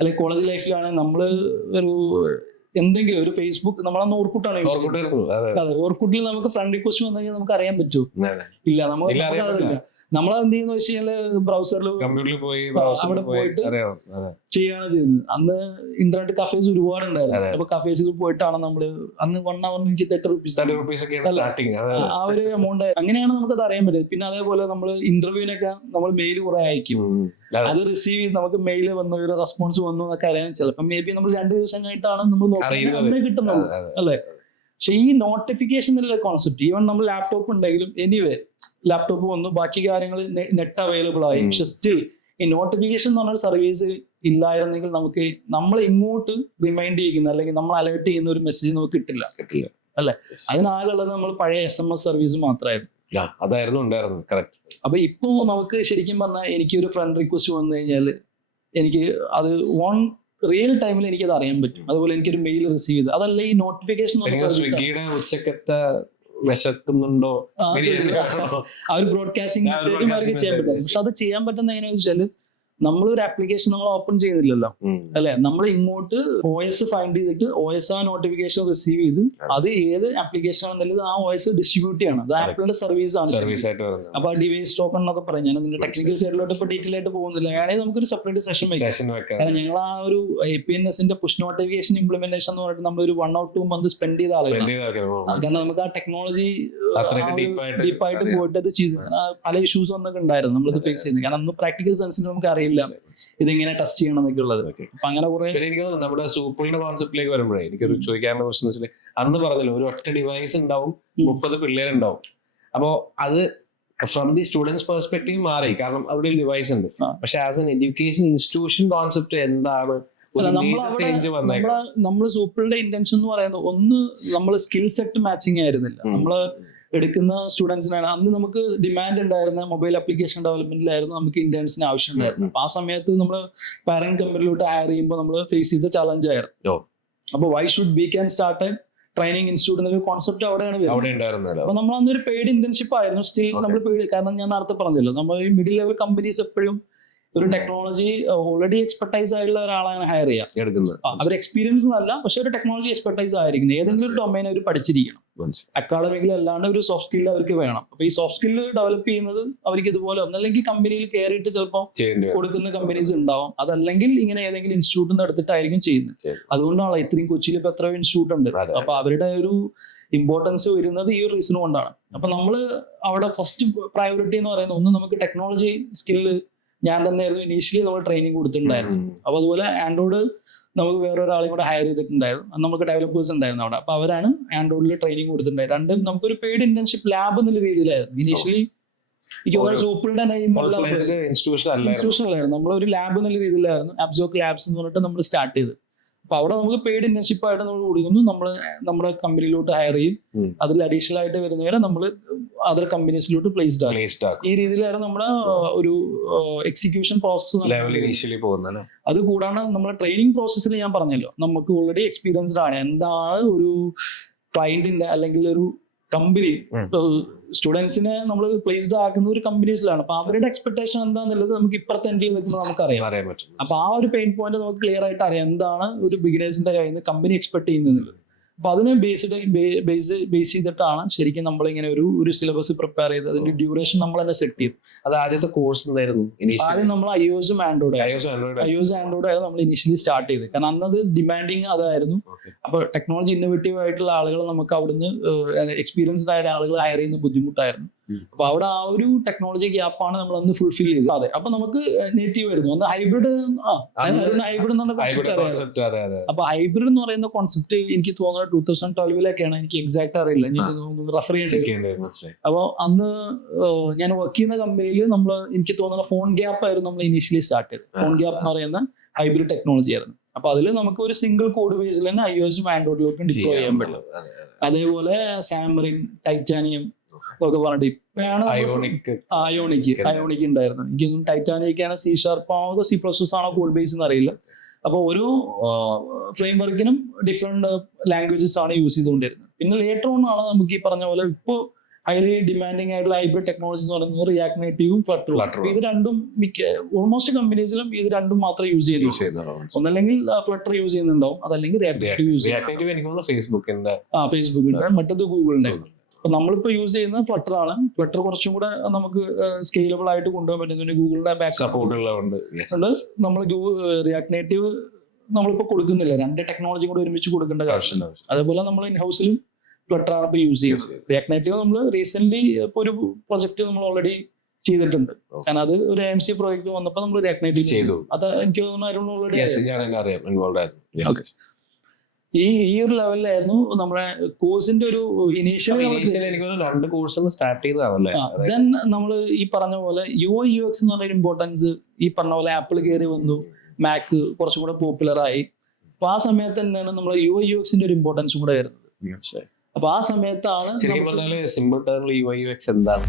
അല്ലെ കോളേജ് ലൈഫിലാണെങ്കിൽ നമ്മള് ഒരു എന്തെങ്കിലും ഒരു ഫേസ്ബുക്ക് നമ്മളന്ന് ഓർക്കുട്ടാണ്. അതെ, ഓർക്കുട്ടിൽ നമുക്ക് ഫ്രണ്ട് റിക്വസ്റ്റ് വന്നു കഴിഞ്ഞാൽ നമുക്ക് അറിയാൻ പറ്റുമോ? ഇല്ല, നമുക്ക് നമ്മളെന്ത് ചെയ്യുന്ന വെച്ച് കഴിഞ്ഞാൽ ബ്രൗസറിൽ അവിടെ പോയിട്ട് ചെയ്യാണ് ചെയ്യുന്നത്. അന്ന് ഇന്റർനെറ്റ് കഫേസ് ഒരുപാടുണ്ടായിരുന്നു. അപ്പൊ കഫേസിൽ പോയിട്ടാണ് നമ്മള് അന്ന് 1 hour എനിക്ക് 30 rupees ആ ഒരു എമൗണ്ട്. അങ്ങനെയാണ് നമുക്കത് അറിയാൻ പറ്റുന്നത്. പിന്നെ അതേപോലെ നമ്മൾ ഇന്റർവ്യൂവിനൊക്കെ നമ്മൾ മെയിൽ കുറെ അയക്കും. അത് റിസീവ് ചെയ്ത് നമുക്ക് മെയിൽ വന്നു, ഒരു റെസ്പോൺസ് വന്നു എന്നൊക്കെ അറിയാൻ ചിലപ്പോൾ മേ ബി നമ്മൾ 2 ദിവസം കഴിഞ്ഞിട്ടാണ് നമ്മൾ നോക്കുന്നത് കിട്ടുന്നത് അല്ലേ. പക്ഷെ ഈ നോട്ടിഫിക്കേഷൻ എന്നുള്ള കോൺസെപ്റ്റ് ഈവൻ നമ്മൾ ലാപ്ടോപ്പ് ഉണ്ടെങ്കിലും എനിവേ ലാപ്ടോപ്പ് വന്നു, ബാക്കി കാര്യങ്ങൾ നെറ്റ് അവൈലബിൾ ആയി, പക്ഷെ സ്റ്റിൽ ഈ നോട്ടിഫിക്കേഷൻ എന്ന് പറഞ്ഞൊരു സർവീസ് ഇല്ലായിരുന്നെങ്കിൽ നമുക്ക് നമ്മളെ ഇങ്ങോട്ട് റിമൈൻഡ് ചെയ്യുന്ന അല്ലെങ്കിൽ നമ്മൾ അലേർട്ട് ചെയ്യുന്ന ഒരു മെസ്സേജ് നമുക്ക് കിട്ടില്ല അല്ലെ. അതിനാകുള്ളത് നമ്മൾ പഴയ SMS സർവീസ് മാത്രമായിരുന്നു. അതായിരുന്നു ഉണ്ടായിരുന്നു. കറക്റ്റ്. അപ്പൊ ഇപ്പൊ നമുക്ക് ശരിക്കും പറഞ്ഞാൽ എനിക്കൊരു ഫ്രണ്ട് റിക്വസ്റ്റ് വന്നു കഴിഞ്ഞാൽ എനിക്ക് അത് റിയൽ ടൈമിൽ എനിക്കത് അറിയാൻ പറ്റും. അതുപോലെ എനിക്കൊരു മെയിൽ റിസീവ് ചെയ്ത്, അതല്ല ഈ നോട്ടിഫിക്കേഷൻ സ്വിഗ്ഗിയുടെ ഉച്ചക്കത്തെ വിശക്കുന്നുണ്ടോ ആ ഒരു ബ്രോഡ്കാസ്റ്റിംഗ് മെസ്സേജും അവർക്ക് ചെയ്യാൻ പറ്റും. പക്ഷെ അത് ചെയ്യാൻ പറ്റുന്ന എങ്ങനെയാണെന്ന് വെച്ചാൽ നമ്മളൊരു ആപ്ലിക്കേഷൻ നമ്മൾ ഓപ്പൺ ചെയ്യുന്നില്ലല്ലോ അല്ലെ. നമ്മൾ ഇങ്ങോട്ട് OS ഫൈൻഡ് ചെയ്തിട്ട് OS ആ നോട്ടിഫിക്കേഷൻ റിസീവ് ചെയ്ത് അത് ഏത് ആപ്ലിക്കേഷൻ ആണെന്നുള്ളത് ആ OS ഡിസ്ട്രിബ്യൂട്ട് ചെയ്യണം. അത് ആപ്പിളിന്റെ സർവീസ് ആണ്. അപ്പൊ ഡിവൈസ് ടോക്കൺ എന്നൊക്കെ പറയാം. ഞാൻ ഇതിന്റെ ടെക്നിക്കൽ സൈഡിലോട്ട് ഇപ്പൊ ഡീറ്റെയിൽ ആയിട്ട് പോകുന്നില്ല. ആണെങ്കിൽ നമുക്കൊരു സെപ്പറേറ്റ് സെഷൻ വെക്കാം. കാരണം ഞങ്ങൾ ആ ഒരു APNSന്റെ പുഷ് നോട്ടിഫിക്കേഷൻ ഇംപ്ലിമെന്റേഷൻ എന്ന് പറഞ്ഞിട്ട് നമ്മൾ ഒരു 1 or 2 months സ്പെൻഡ് ചെയ്ത ആളുകളാണ്. കാരണം നമുക്ക് ആ ടെക്നോളജി ഡീപ്പായിട്ട് പോയിട്ട് അത് ചെയ്തു. പല ഇഷ്യൂസ് ഒന്നൊക്കെ ഉണ്ടായിരുന്നു നമ്മളിത് ഫേസ് ചെയ്യുന്നത്. കാരണം അന്ന് പ്രാക്ടിക്കൽ സെൻസിൽ നമുക്ക് അറിയില്ല ഇതെങ്ങനെ ടെസ്റ്റ് ചെയ്യണം എന്നൊക്കെ ഉള്ളത്. അപ്പൊ അങ്ങനെ കുറെ എനിക്ക് തോന്നുന്നു നമ്മുടെ സൂപ്പറിന്റെ കോൺസെപ്റ്റിലേക്ക് വരുമ്പോഴേ എനിക്കൊരു ചോദിക്കാനുള്ള ക്വസ്റ്റൻ വെച്ചാൽ അന്ന് പറഞ്ഞല്ലോ ഒരു ഒറ്റ ഡിവൈസ് ഉണ്ടാവും, 30 പിള്ളേരുണ്ടാവും. അപ്പോ അത് ഫ്രം ദി സ്റ്റുഡൻസ് പെർസ്പെക്ടീവ് മാറി, കാരണം അവിടെ ഒരു ഡിവൈസ് ഉണ്ട്. പക്ഷെ as an education institution concept എന്താണ് നമ്മള് സൂപ്പറിന്റെ ഇന്റൻഷൻ എന്ന് പറയുന്നത് ഒന്ന് നമ്മൾ സ്കിൽ സെറ്റ് മാച്ചിങ് ആയിരുന്നില്ല. നമ്മള് എടുക്കുന്ന സ്റ്റുഡൻസിനാണ്. അന്ന് നമുക്ക് ഡിമാൻഡ് ഉണ്ടായിരുന്ന മൊബൈൽ ആപ്ലിക്കേഷൻ ഡെവലപ്മെന്റിലായിരുന്നു നമുക്ക് ഇന്റേൺസിന് ആവശ്യം ഉണ്ടായിരുന്നു. അപ്പൊ ആ സമയത്ത് നമ്മൾ പാരന്റ് കമ്പനിയിലോട്ട് ഹയർ ചെയ്യുമ്പോൾ നമ്മൾ ഫേസ് ചെയ്ത ചലഞ്ച് ആയിരുന്നു. അപ്പൊ why should we can start training institute എന്നൊരു കോൺസെപ്റ്റ് അവിടെയാണ് വരുന്നത്. അപ്പൊ നമ്മൾ അന്നൊരു പെയ്ഡ് ഇന്റേൺഷിപ്പ് ആയിരുന്നു. സ്റ്റിൽ നമ്മൾ പെയ്ഡ്, കാരണം ഞാൻ നേരത്തെ പറഞ്ഞല്ലോ നമ്മൾ ഈ മിഡിൽ ലെവൽ കമ്പനീസ് എപ്പോഴും ഒരു ടെക്നോളജി ഓൾറെഡി എക്സ്പെർട്ടൈസ് ആയിട്ടുള്ള ഒരാളാണ് ഹയർ ചെയ്യുക. അവർ എക്സ്പീരിയൻസ് എന്നല്ല, പക്ഷെ ഒരു ടെക്നോളജി എക്സ്പെർട്ടൈസ് ആയിരിക്കും. ഏതെങ്കിലും ഒരു ഡൊമൈൻ അവർ പഠിച്ചിരിക്കണം. അക്കാഡമിക്കിൽ അല്ലാണ്ട് ഒരു സോഫ്റ്റ് സ്കില്ല് അവർക്ക് വേണം. അപ്പൊ ഈ സോഫ്റ്റ് സ്കില്ല് ഡെവലപ്പ് ചെയ്യുന്നത് അവർക്ക് ഇതുപോലെ ഒന്നല്ലെങ്കിൽ കമ്പനിയിൽ കയറിയിട്ട് ചിലപ്പോൾ കൊടുക്കുന്ന കമ്പനീസ് ഉണ്ടാവും, അതല്ലെങ്കിൽ ഇങ്ങനെ ഏതെങ്കിലും ഇൻസ്റ്റിറ്റ്യൂട്ടിൽ നിന്ന് എടുത്തിട്ടായിരിക്കും ചെയ്യുന്നത്. അതുകൊണ്ടാണ് ഇത്രയും കൊച്ചിയിൽ ഇപ്പൊ എത്ര ഇൻസ്റ്റിറ്റ്യൂട്ട് ഉണ്ട്. അപ്പൊ അവരുടെ ഒരു ഇമ്പോർട്ടൻസ് വരുന്നത് ഈ ഒരു റീസൺ കൊണ്ടാണ്. അപ്പൊ നമ്മള് അവിടെ ഫസ്റ്റ് പ്രയോറിറ്റി എന്ന് പറയുന്നത് ഒന്ന് നമുക്ക് ടെക്നോളജി സ്കില്ല് ഞാൻ തന്നെയായിരുന്നു ഇനീഷ്യലി നമ്മൾ ട്രെയിനിങ് കൊടുത്തിട്ടുണ്ടായിരുന്നു. അപ്പൊ അതുപോലെ ആൻഡ്രോയിഡ് നമുക്ക് വേറൊരാളെയും കൂടെ ഹയർ ചെയ്തിട്ടുണ്ടായിരുന്നു. നമുക്ക് ഡെവലപ്പേഴ്സ് ഉണ്ടായിരുന്നു അവിടെ. അപ്പൊ അവരാണ് ആൻഡ്രോയിഡിൽ ട്രെയിനിങ് കൊടുത്തിട്ടുണ്ടായത്. രണ്ടും നമുക്കൊരു പെയ്ഡ് ഇന്റേൺഷിപ്പ് ലാബ് എന്നുള്ള രീതിയിലായിരുന്നു ഇനീഷ്യലി. എനിക്ക് സൂപ്പറിന്റെ ഇൻസ്റ്റിറ്റ്യൂഷൻ അല്ലായിരുന്നു, നമ്മളൊരു ലാബ് എന്നുള്ള രീതിയിലായിരുന്നു. അബ്സോക് ലാബ്സ് എന്ന് പറഞ്ഞിട്ട് നമ്മൾ സ്റ്റാർട്ട് ചെയ്ത്. അപ്പൊ അവിടെ നമുക്ക് പെയ്ഡ് ഇന്റേൺഷിപ്പ് ആയിട്ട് നമ്മൾ കൊടുക്കുന്നു. നമ്മൾ നമ്മുടെ കമ്പനിയിലോട്ട് ഹയർ ചെയ്യും. അതിൽ അഡീഷണൽ ആയിട്ട് വരുന്നവരെ നമ്മൾ അതർ കമ്പനീസിലോട്ട് പ്ലേസ്ഡ് ആക്കും. ഈ രീതിയിലായിരുന്നു നമ്മുടെ ഒരു എക്സിക്യൂഷൻ പ്രോസസ്. അത് കൂടാതെ നമ്മുടെ ട്രെയിനിങ് പ്രോസസ്സിൽ ഞാൻ പറഞ്ഞല്ലോ നമുക്ക് ഓൾറെഡി എക്സ്പീരിയൻസ്ഡ് ആണ് എന്താണ് ഒരു ക്ലയന്റിന്റെ അല്ലെങ്കിൽ ഒരു കമ്പനി സ്റ്റുഡൻസിനെ നമ്മൾ പ്ലേസ്ഡ് ആക്കുന്ന ഒരു കമ്പനീസിലാണ്. അപ്പൊ അവരുടെ എക്സ്പെക്ടേഷൻ എന്താണെന്നുള്ളത് നമുക്ക് ഇപ്പുറത്തെ എൻഡിൽ നിൽക്കുമ്പോൾ നമുക്ക് അറിയാൻ പറ്റും. അപ്പൊ ആ ഒരു പെയിൻ പോയിന്റ് നമുക്ക് ക്ലിയർ ആയിട്ട് അറിയാം എന്താണ് ഒരു ബിഗിനേഴ്സിന്റെ കയ്യിൽ നിന്ന് കമ്പനി എക്സ്പെക്ട് ചെയ്യുന്നത്. അപ്പൊ അതിനെ ബേസ് ചെയ്തിട്ടാണ് ശരിക്കും നമ്മളിങ്ങനെ ഒരു സിലബസ് പ്രിപ്പയർ ചെയ്ത് അതിന്റെ ഡ്യൂറേഷൻ നമ്മൾ തന്നെ സെറ്റ് ചെയ്തു. അത് ആദ്യത്തെ കോഴ്സ് എന്തായിരുന്നു? ആദ്യം നമ്മൾ iOS-ഉം ആൻഡ്രോയിഡ് ആയിരുന്നു നമ്മൾ ഇനിഷ്യലി സ്റ്റാർട്ട് ചെയ്തത്. കാരണം അന്നത് ഡിമാൻഡിങ് അതായിരുന്നു. അപ്പൊ ടെക്നോളജി ഇന്നോവേറ്റീവ് ആയിട്ടുള്ള ആളുകൾ നമുക്ക് അവിടുന്ന് എക്സ്പീരിയൻസ്ഡ് ആയ ആളുകൾ ഹയർ ചെയ്യുന്ന ബുദ്ധിമുട്ടായിരുന്നു. അപ്പൊ അവിടെ ആ ഒരു ടെക്നോളജി ഗ്യാപ്പാണ് നമ്മൾ അന്ന് ഫുൾഫിൽ ചെയ്തത്. അതെ, അപ്പൊ നമുക്ക് നേറ്റീവ് വരുന്നു ഒന്ന് ഹൈബ്രിഡ്. ഹൈബ്രിഡ് എന്നുള്ള കോൺസെപ്റ്റ്. അപ്പൊ ഹൈബ്രിഡ് എന്ന് പറയുന്ന കോൺസെപ്റ്റ് എനിക്ക് തോന്നുന്നത് 2012 എനിക്ക് എക്സാക്ട് അറിയില്ല, റെഫർ ചെയ്യേണ്ടി. അപ്പൊ അന്ന് ഞാൻ വർക്ക് ചെയ്യുന്ന കമ്പനിയിൽ എനിക്ക് തോന്നുന്ന ഫോൺ ഗ്യാപ്പ് ആയിരുന്നു നമ്മൾ ഇനീഷ്യലി സ്റ്റാർട്ട് ചെയ്തത്. ഫോൺ ഗ്യാപ്പ് എന്ന് പറയുന്ന ഹൈബ്രിഡ് ടെക്നോളജി ആയിരുന്നു. അപ്പൊ അതിൽ നമുക്ക് ഒരു സിംഗിൾ കോഡ് ബേസിൽ തന്നെ iOS-ഉം ആൻഡ്രോയിഡിലോട്ടും ഡിപ്ലോയ് ചെയ്യാൻ പറ്റും. അതേപോലെ സാമറിൻ, ടൈറ്റാനിയം ഒക്കെ പറഞ്ഞിട്ട് ഇപ്പോഴാണ് അയോണിക് ഉണ്ടായിരുന്നു. എനിക്കൊന്നും ടൈറ്റാനിക്കാണ് C# ആണോ C++ ആണോ കോഡ് ബേസ് എന്ന് അറിയില്ല. അപ്പോൾ ഓരോ ഫ്രെയിം വർക്കിനും ഡിഫറെന്റ് ലാംഗ്വേജസ് ആണ് യൂസ് ചെയ്തുകൊണ്ടിരുന്നത്. പിന്നെ ലേറ്റർ ഓൺ ആണ് നമുക്ക് ഈ പറഞ്ഞ പോലെ ഇപ്പോൾ ഹൈലി ഡിമാൻഡിങ് ആയിട്ടുള്ള ഹൈബ്രിഡ് ടെക്നോളജീസ് എന്ന് പറയുന്നത് റിയാക്ട് നേറ്റീവും ഫ്ലട്ടറും. ഇത് രണ്ടും ഓൾമോസ്റ്റ് കമ്പനീസിലും ഇത് രണ്ടും മാത്രമേ യൂസ് ചെയ്യുന്നു. ഒന്നല്ലെങ്കിൽ ഫ്ലട്ടർ യൂസ് ചെയ്യുന്നുണ്ടാവും, അതല്ലെങ്കിൽ ഫേസ്ബുക്കിന്റെ മറ്റത് ഗൂഗിളിന്റെ. അപ്പൊ നമ്മളിപ്പോ യൂസ് ചെയ്യുന്നത് ഫ്ലട്ടർ ആണ്. ഫ്ലട്ടർ കുറച്ചും കൂടെ നമുക്ക് സ്കെയിലബിൾ ആയിട്ട് കൊണ്ടുപോകാൻ പറ്റുന്ന ഗൂഗിളിന്റെ ബാക്ക് സപ്പോർട്ട്. നമ്മൾ റിയാക്ട് നേറ്റീവ് നമ്മളിപ്പോ കൊടുക്കുന്നില്ല, രണ്ട് ടെക്നോളജി കൂടെ ഒരുമിച്ച് കൊടുക്കേണ്ട ആവശ്യമില്ല. അതേപോലെ നമ്മൾ ഇൻ ഹൗസിലും ഫ്ലട്ടർ ആണ് ഇപ്പൊ യൂസ് ചെയ്യുന്നത്. റിയാക്ട് നേറ്റീവ് നമ്മൾ റീസെന്റ് ഇപ്പൊ ഒരു പ്രൊജക്ട് നമ്മൾ ഓൾറെഡി ചെയ്തിട്ടുണ്ട്. കാരണം അത് ഒരു AMC പ്രോജക്ട് വന്നപ്പോൾ നമ്മൾ റിയാക്ട് നേറ്റീവ് ചെയ്തു. അത് എനിക്ക് തോന്നുന്നു ഓൾറെഡി. ഈ ഒരു ലെവലിലായിരുന്നു നമ്മുടെ കോഴ്സിന്റെ ഒരു ഇനീഷ്യൽ. എനിക്ക് തോന്നുന്നു 2 കോഴ്സ് സ്റ്റാർട്ട് ചെയ്തതാണല്ലേ. ദെൻ നമ്മൾ ഈ പറഞ്ഞ പോലെ UI/UX എന്ന് പറഞ്ഞ ഇമ്പോർട്ടൻസ് ഈ പറഞ്ഞ പോലെ ആപ്പിൾ കയറി വന്നു, മാക്ക് കുറച്ചും കൂടെ പോപ്പുലർ ആയി. അപ്പൊ ആ സമയത്ത് തന്നെയാണ് നമ്മൾ UI/UXന്റെ ഒരു ഇമ്പോർട്ടൻസും കൂടെ വരുന്നത്. അപ്പൊ ആ സമയത്താണ് സിമ്പിൾ ടേണിൽ UI/UX എന്താണ്?